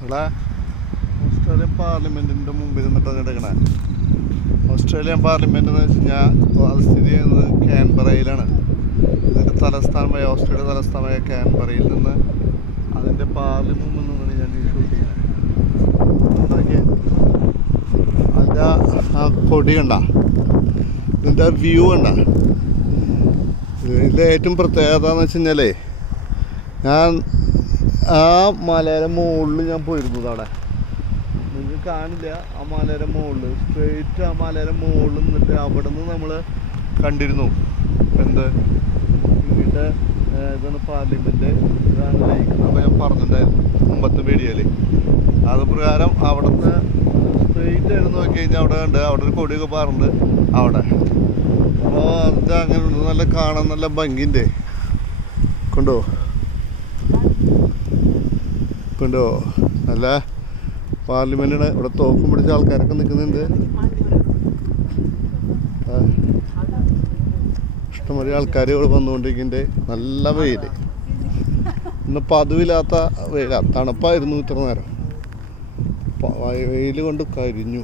ഇവിടെ ഓസ്ട്രേലിയൻ പാർലമെൻറ്റിൻ്റെ മുമ്പിൽ നിന്നിട്ടാണ് കിടക്കണേ. ഓസ്ട്രേലിയൻ പാർലമെൻറ്റ് എന്ന് വെച്ച് കഴിഞ്ഞാൽ അത് സ്ഥിതി ചെയ്യുന്നത് കാൻബറയിലാണ്. ഇതിൻ്റെ തലസ്ഥാനമായ ഓസ്ട്രേലിയ തലസ്ഥാനമായ കാൻബറയിൽ നിന്ന് അതിൻ്റെ പാർലമെൻറ്റിൽ നിന്നാണ് ഞാൻ ഈ ഷൂട്ട് ചെയ്യുന്നത്. അതിൻ്റെ ആ കൊടി കണ്ട, ഇതിൻ്റെ വ്യൂ കണ്ട. ഇതിൻ്റെ ഏറ്റവും പ്രത്യേകത എന്ന് വെച്ച് കഴിഞ്ഞാലേ, ഞാൻ ആ മലയുടെ മുകളിൽ ഞാൻ പോയിരുന്നത്. അവിടെ നിങ്ങൾക്ക് കാണില്ല, ആ മലയുടെ മുകളിൽ സ്ട്രെയിറ്റ് ആ മലയുടെ മുകളിൽ നിന്നിട്ട് അവിടെ നിന്ന് നമ്മൾ കണ്ടിരുന്നു എന്ത് ഇതിൻ്റെ ഇതാണ് പാർലമെൻറ്റ്, ഇതാണ് ലൈക്ക് എന്നൊക്കെ ഞാൻ പറഞ്ഞിട്ടുണ്ടായിരുന്നു മുമ്പത്തെ വീഡിയോയിൽ. അത് പ്രകാരം അവിടെ നിന്ന് സ്ട്രെയിറ്റ് ആയിട്ട് നോക്കി കഴിഞ്ഞാൽ അവിടെ ഉണ്ട്, അവിടെ ഒരു കൊടിയൊക്കെ പാറുണ്ട് അവിടെ. അപ്പോൾ അത് അങ്ങനെ നല്ല കാണാൻ നല്ല ഭംഗിൻ്റെ കൊണ്ടോ കൊണ്ടോ നല്ല പാർലമെൻറ്റാണ്. ഇവിടെ തോക്കും പിടിച്ച ആൾക്കാരൊക്കെ നിൽക്കുന്നുണ്ട്. ഇഷ്ടംപോലെ ആൾക്കാർ ഇവിടെ വന്നുകൊണ്ടിരിക്കുന്നുണ്ട്. നല്ല വെയിൽ, ഇന്ന് പതിവില്ലാത്ത വെയിലാണ്. തണുപ്പായിരുന്നു ഇത്ര നേരം, വെയിൽ കൊണ്ട് കരിഞ്ഞു.